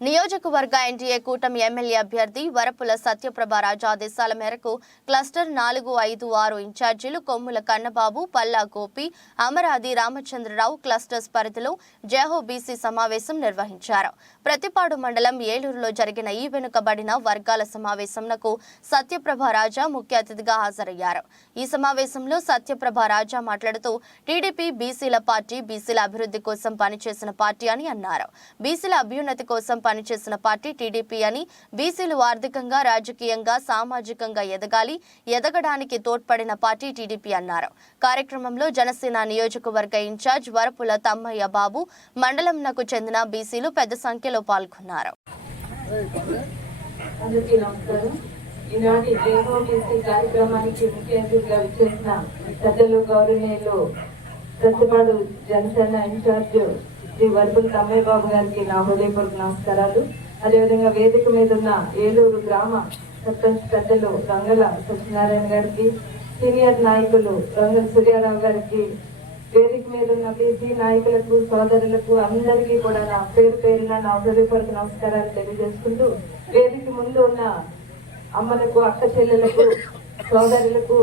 నియోజకవర్గ ఎన్డీఏ కూటమి ఎమ్మెల్యే అభ్యర్థి వరపుల సత్యప్రభ రాజు ఆదేశాల మేరకు క్లస్టర్ నాలుగు ఐదు ఆరు ఇన్ఛార్జీలు కొమ్ముల కన్నబాబు పల్లా గోపి అమరాది రామచంద్రరావు క్లస్టర్స్ పరిధిలో జేహో బీసీ సమావేశం నిర్వహించారు. ప్రతిపాడు మండలం ఏలూరులో జరిగిన ఈ వెనుకబడిన వర్గాల సమావేశంకు సత్యప్రభ రాజా ముఖ్య అతిథిగా హాజరయ్యారు. ఈ సమావేశంలో సత్యప్రభ రాజా మాట్లాడుతూ టీడీపీ బీసీల పార్టీ బీసీల అభివృద్ధి కోసం పనిచేసిన పార్టీ అని అన్నారు. బీసీల అభ్యున్నతి కోసం పనిచేసిన పార్టీ టీడీపీ అని బీసీలు ఆర్థికంగా రాజకీయంగా సామాజికంగా ఎదగాలి ఎదగడానికి తోడ్పడిన పార్టీ టీడీపీ అన్నారు. కార్యక్రమంలో జనసేన నియోజకవర్గ ఇన్ఛార్జ్ వరపుల తమ్మయ్య బాబు మండలంనకు చెందిన బీసీలు పెద్ద సంఖ్యలో పాల్గొన్నారు అందరికీ నమస్కారం ఈనాటి జేహోటీసీ కార్యక్రమానికి ముఖ్య అతిథిగా విచ్చేసిన పెద్దలు గౌరవనీయులు ప్రతిపాడు జనసేన ఇన్ఛార్జ్ శ్రీ వరపుల తమ్మయ్య బాబు గారికి నా హృదయపూర్వక నమస్కారాలు అదేవిధంగా వేదిక మీద ఉన్న ఏలూరు గ్రామ సర్పంచ్ పెద్దలు రంగల సత్యనారాయణ గారికి సీనియర్ నాయకులు రంగల సూర్యారావు గారికి వేదిక మీద ఉన్న బీసీ నాయకులకు సోదరులకు అందరికీ కూడా నా పేరు పేరున నా హృదయపూర్వక నమస్కారాలు తెలియజేసుకుంటూ వేదిక ముందు ఉన్న అమ్మలకు అక్క చెల్లెలకు సోదరులకు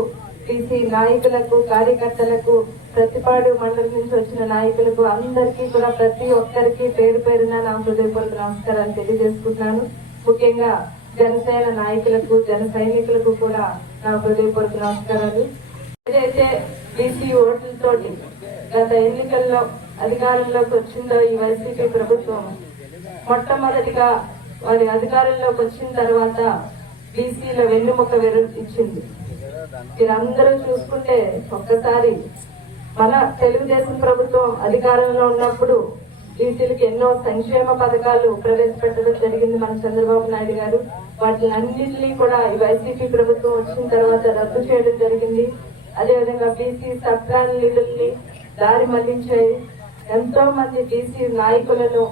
బీసీ నాయకులకు కార్యకర్తలకు ప్రతిపాడు మండలం నుంచి వచ్చిన నాయకులకు అందరికీ కూడా ప్రతి ఒక్కరికి పేరు పేరున నా హృదయపూర్వక నమస్కారాలు తెలియజేసుకుంటున్నాను. ముఖ్యంగా జనసేన నాయకులకు జన సైనికులకు కూడా నా హృదయపూర్వక నమస్కారాలు. ఏదైతే బీసీ ఓట్లతోటి గత ఎన్నికల్లో అధికారంలోకి వచ్చిందో ఈ వైసీపీ ప్రభుత్వం మొట్టమొదటిగా వారి అధికారంలోకి వచ్చిన తర్వాత బీసీల వెన్నుముక వెరు ఇచ్చింది. మీరందరూ చూసుకుంటే ఒక్కసారి మన తెలుగుదేశం ప్రభుత్వం అధికారంలో ఉన్నప్పుడు బీసీలకు ఎన్నో సంక్షేమ పథకాలు ప్రవేశపెట్టడం జరిగింది మన చంద్రబాబు నాయుడు గారు. వాటిని అన్నింటినీ కూడా ఈ వైసీపీ ప్రభుత్వం వచ్చిన తర్వాత రద్దు చేయడం జరిగింది. అదేవిధంగా బీసీ సబ్ప్లాన్ లీడర్ని దారి మళ్ళించాయి. ఎంతో మంది బీసీ నాయకులను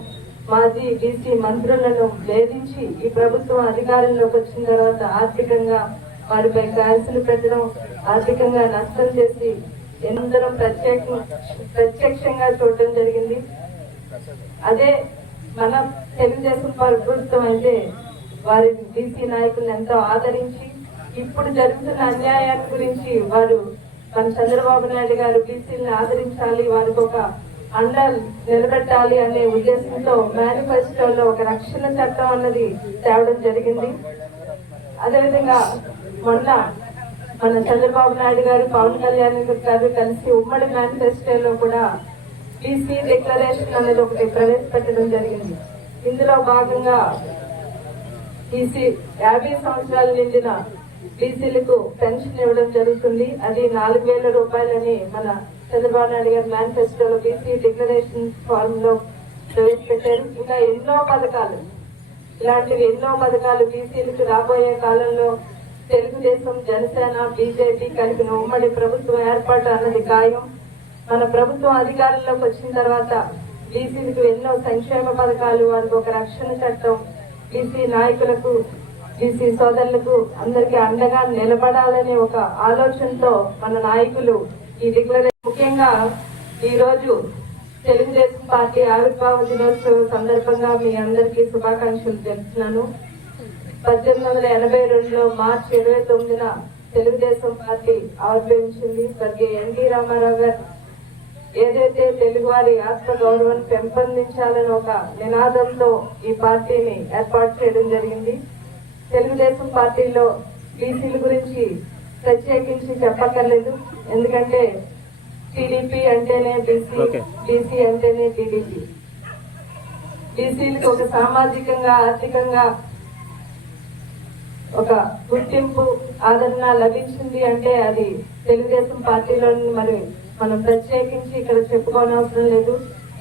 మాజీ బీసీ మంత్రులను వేధించి ఈ ప్రభుత్వం అధికారంలోకి వచ్చిన తర్వాత ఆర్థికంగా వారిపై క్యాన్సులు పెట్టడం ఆర్థికంగా నష్టం చేసి ఎందరో ప్రత్యేక ప్రత్యక్షంగా చూడడం జరిగింది. అదే మన తెలుగుదేశం ప్రభుత్వం అయితే వారి బీసీ నాయకులను ఎంతో ఆదరించి ఇప్పుడు జరుగుతున్న అన్యాయాల గురించి వారు మన చంద్రబాబు నాయుడు గారు బీసీలను ఆదరించాలి వారికి ఒక అండ నిలబెట్టాలి అనే ఉద్దేశంతో మేనిఫెస్టోలో ఒక రక్షణ చట్టం అన్నది తేవడం జరిగింది. అదేవిధంగా మొన్న మన చంద్రబాబు నాయుడు గారు పవన్ కళ్యాణ్ గారు కలిసి ఉమ్మడి మేనిఫెస్టోలో కూడా బీసీ డిక్లరేషన్ అనేది ఒకటి ప్రవేశపెట్టడం జరిగింది. ఇందులో భాగంగా బీసీ యాభై సంవత్సరాలు నిండిన బీసీలకు పెన్షన్ ఇవ్వడం జరుగుతుంది. అది నాలుగు వేల రూపాయలని మన చంద్రబాబు నాయుడు గారి మేనిఫెస్టోలో బీసీ డిక్లరేషన్ ఫార్మ్లో ప్రవేశపెట్టారు. ఇంకా ఎన్నో పథకాలు ఇలాంటివి ఎన్నో పథకాలు బీసీలకు రాబోయే కాలంలో తెలుగుదేశం జనసేన బీజేపీ కలిపిన ఉమ్మడి ప్రభుత్వం ఏర్పాటు అన్నది ఖాయం. మన ప్రభుత్వం అధికారంలోకి వచ్చిన తర్వాత బీసీలకు ఎన్నో సంక్షేమ పథకాలు వారికి ఒక రక్షణ చట్టం బీసీ నాయకులకు బీసీ సోదరులకు అందరికీ అండగా నిలబడాలనే ఒక ఆలోచనతో మన నాయకులు ఈ డిక్లరేషన్ ముఖ్యంగా ఈ రోజు తెలుగుదేశం పార్టీ ఆవిర్భావ దినోత్సవం సందర్భంగా మీ అందరికీ శుభాకాంక్షలు తెలుపుతున్నాను. పద్దెనిమిది వందల ఎనభై రెండులో మార్చి ఇరవై తొమ్మిదిన తెలుగుదేశం పార్టీ ఆవిర్భవించింది. స్వర్గీయ ఎన్టీ రామారావు గారు ఏదైతే తెలుగువారి ఆత్మ గౌరవాన్ని పెంపొందించాలని ఒక నినాదంతో ఈ పార్టీని ఏర్పాటు చేయడం జరిగింది. తెలుగుదేశం పార్టీలో బీసీల గురించి ప్రత్యేకించి చెప్పక్కర్లేదు. ఎందుకంటే టీడీపీ అంటేనే బీసీ బీసీ అంటేనే టీడీపీ. బీసీలకు ఒక సామాజికంగా ఆర్థికంగా ఒక గుర్తింపు ఆదరణ లభించింది అంటే అది తెలుగుదేశం పార్టీలో మరి మనం ప్రత్యేకించి ఇక్కడ చెప్పుకోనవసరం లేదు.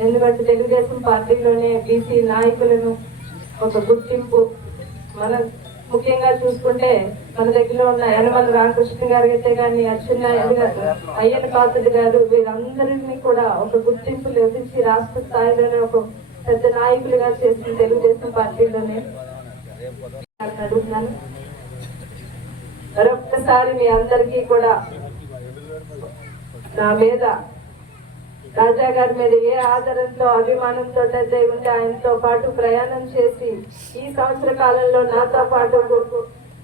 ఎందుకంటే తెలుగుదేశం పార్టీలోనే బీసీ నాయకులను ఒక గుర్తింపు మన ముఖ్యంగా చూసుకుంటే మన దగ్గర ఉన్న యనమల రామకృష్ణ గారు అయితే కానీ అచ్చెన్నాయుడు అయ్యన పాత్రుడు గారు వీరందరినీ కూడా ఒక గుర్తింపు లభించి రాష్ట్ర స్థాయిలోనే ఒక పెద్ద నాయకులుగా చేసిన తెలుగుదేశం పార్టీలోనే అడుగుతున్నాను మరొక్కసారి మీ అందరికీ కూడా నా మీద రాజా గారి మీద ఏ ఆదరణతో అభిమానంతో అయితే ఉంటే ఆయనతో పాటు ప్రయాణం చేసి ఈ సంవత్సర కాలంలో నాతో పాటు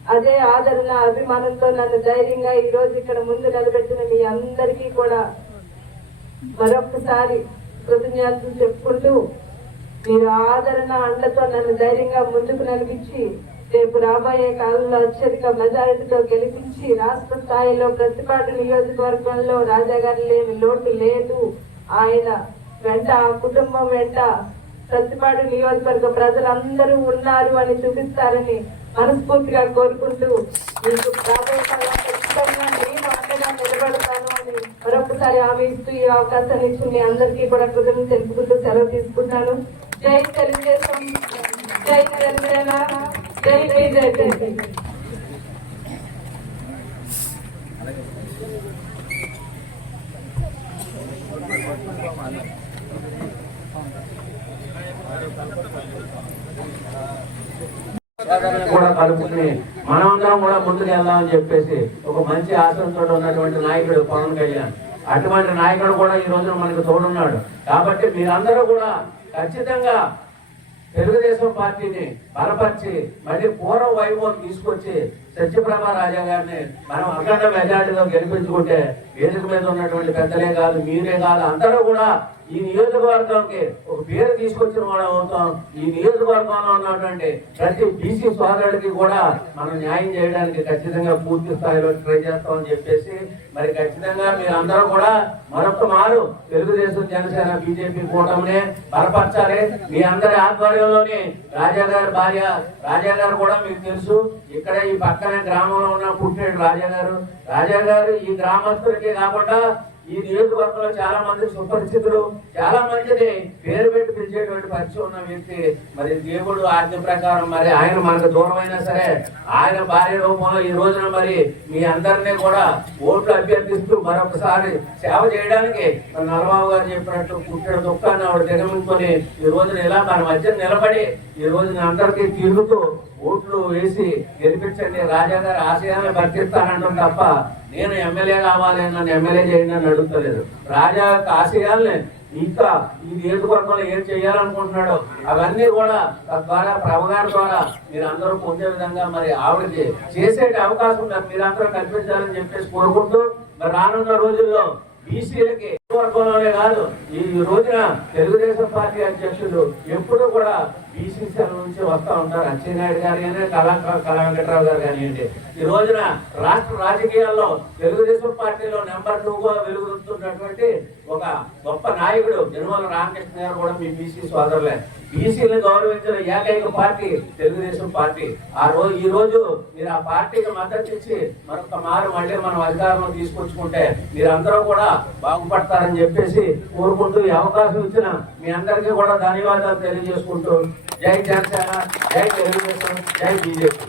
అదే ఆదరణ అభిమానంతో నన్ను ధైర్యంగా ఈ రోజు ఇక్కడ ముందు నిలబెట్టిన మీ అందరికీ కూడా మరొకసారి కృతజ్ఞతలు చెప్పుకుంటూ మీరు ఆదరణ అండతో నన్ను ధైర్యంగా ముందుకు నడిపించి రేపు రాబోయే కాలంలో అత్యధిక మెజారిటీతో గెలిపించి రాష్ట్ర స్థాయిలో ప్రతిపాటు నియోజకవర్గంలో రాజాగారి లేని లోటు లేదు. ఆయన వెంట ఆ కుటుంబం వెంట ప్రతిపాడు నియోజకవర్గ ప్రజలందరూ ఉన్నారు అని చూపిస్తారని మనస్ఫూర్తిగా కోరుకుంటూ మీకు రాబోయే ఖచ్చితంగా నేను అండగా నిలబడతాను అని మరొకసారి హామీ ఇస్తూ ఈ అవకాశాన్ని ఇచ్చి మీ అందరికీ కూడా కృతజ్ఞత తెలుపుకుంటూ సెలవు తీసుకుంటాను. జై తెలుగుదేశం. జై తెలంగాణ. జై బీజేపీ. కూడా కలుపుకుని మనమందరం కూడా ముందుకు వెళ్దామని చెప్పేసి ఒక మంచి ఆశయంతో ఉన్నటువంటి నాయకుడు పవన్ కళ్యాణ్. అటువంటి నాయకుడు కూడా ఈ రోజున మనకు తోడున్నాడు. కాబట్టి మీరందరూ కూడా ఖచ్చితంగా తెలుగుదేశం పార్టీని బలపరిచి మళ్ళీ పూర్వ వైభవం తీసుకొచ్చి సత్యప్రభ రాజా గారిని మనం అఖండ మెజార్టీలో గెలిపించుకుంటే వేదిక మీద ఉన్నటువంటి పెద్దలే కాదు మీరే కాదు అందరూ కూడా ఈ నియోజకవర్గంకి ఒక పేరు తీసుకొచ్చిన వాళ్ళం అవుతాం. ఈ నియోజకవర్గంలో ఉన్నటువంటి ప్రతి బీసీ సోదరుడికి కూడా మనం న్యాయం చేయడానికి ఖచ్చితంగా పూర్తి స్థాయిలో ట్రై చేస్తామని చెప్పేసి మరి ఖచ్చితంగా మీరు కూడా మరొక మారు తెలుగుదేశం జనసేన బీజేపీ కూటమిని బలపరచాలి. మీ అందరి ఆధ్వర్యంలోనే రాజా గారి భార్య రాజా గారు కూడా మీకు తెలుసు ఇక్కడ ఈ పక్కన గ్రామంలో ఉన్న పుట్టిన రాజా గారు. రాజా గారు ఈ గ్రామస్తులకే కాకుండా ఈ నియోజకవర్గంలో చాలా మంది సుపరిచితులు చాలా మందిని పేరు పెట్టి పిలిచేటువంటి పరిచయం ఉన్న వ్యక్తి మరి దేవుడు ఆజ్ఞ ప్రకారం మరి ఆయన మనకు దూరమైనా సరే ఆయన భార్య రూపంలో ఈ రోజున మరి మీ అందరినీ కూడా ఓట్లు అభ్యర్థిస్తూ మరొకసారి సేవ చేయడానికి మన నల్లబాబు గారు చెప్పినట్టు పుట్టిన దుఃఖాన్ని ఆవిడ దిగమించుకొని ఈ రోజున ఇలా మన మధ్య నిలబడి ఈ రోజున అందరికీ తిరుగుతూ ఓట్లు వేసి గెలిపించండి. రాజా గారి ఆశయాన్ని భర్తిస్తానంటాం తప్ప నేను ఎమ్మెల్యే కావాలి నన్ను ఎమ్మెల్యే చేయండి అని అడుగుతలేదు. రాజా ఆశయాల్ని ఇంకా ఈ నియోజకవర్గంలో ఏం చేయాలనుకుంటున్నాడో అవన్నీ కూడా తద్వారా ప్రభగారి ద్వారా మీరు అందరూ పొందే విధంగా మరి ఆవిడకి చేసే అవకాశం నాకు మీరందరూ కల్పించాలని చెప్పేసి కోరుకుంటూ మరి రానున్న రోజుల్లో బీసీలకి వర్గంలోనే కాదు ఈ రోజున తెలుగుదేశం పార్టీ అధ్యక్షులు ఎప్పుడు కూడా బీసీసీల నుంచి వస్తూ ఉంటారు. అచ్చెన్నాయుడు గారు కానీ కళా కళా వెంకట్రావు గారు కానివ్వండి. ఈ రోజున రాష్ట్ర రాజకీయాల్లో తెలుగుదేశం పార్టీలో నెంబర్ టూగా వెలుగుతున్నటువంటి ఒక గొప్ప నాయకుడు నిర్మల రామకృష్ణ గారు కూడా మీ బీసీ సోదరులే. బీసీలను గౌరవించిన ఏకైక పార్టీ తెలుగుదేశం పార్టీ. ఆ రోజు ఈ రోజు మీరు ఆ పార్టీకి మద్దతు ఇచ్చి మరొక మారు మళ్ళీ మనం అధికారంలో తీసుకొచ్చుకుంటే మీరందరూ కూడా బాగుపడతారని చెప్పేసి కోరుకుంటూ ఈ అవకాశం ఇచ్చిన మీ అందరికీ కూడా ధన్యవాదాలు తెలియజేసుకుంటూ జై జనసేన జై తెలుగుదేశం జై బీజేపీ.